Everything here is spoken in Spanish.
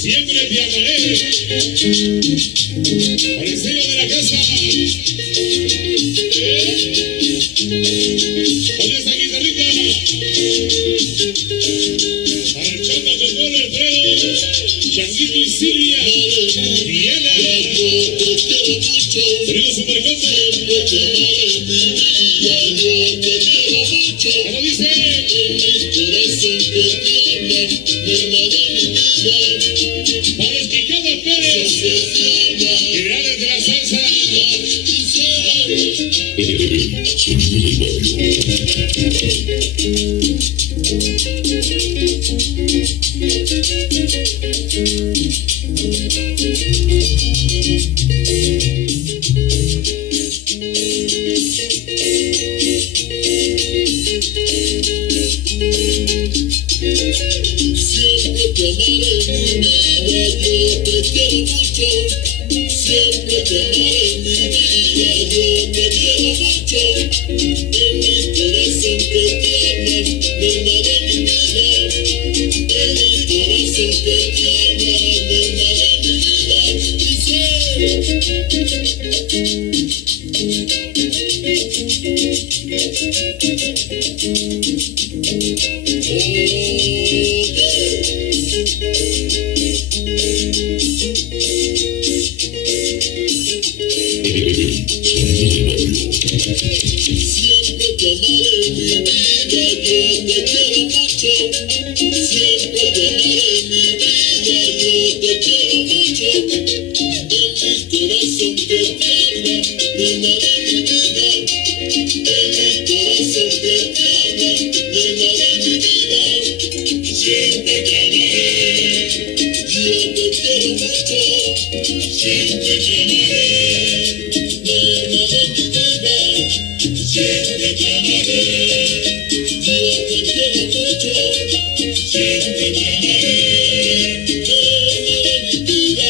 Siempre te amaré. Por el sello de la casa. Oye esa guitarrita. Para el Chamba con Polo, Alfredo, Changuito y Silvia. Diana. Frío Supercombo. Como dice. Para Esquijada Pérez, ideales de la salsa. Siempre te amaré en mi vida, yo te quiero mucho. En mi corazón que te ama, nena de mi vida. En mi corazón que te ama, nena de mi vida. Siempre te amaré en mi vida, yo te quiero mucho. Siempre te amaré en mi vida, yo te quiero mucho. En mi corazón que te ama, nena de mi vida. En mi corazón que te ama, nena de mi vida. Siempre te amaré, yo te quiero mucho. Siempre te amaré, nena de mi vida. Siempre te amaré, yo te quiero mucho. Siempre te amaré, nena de mi vida.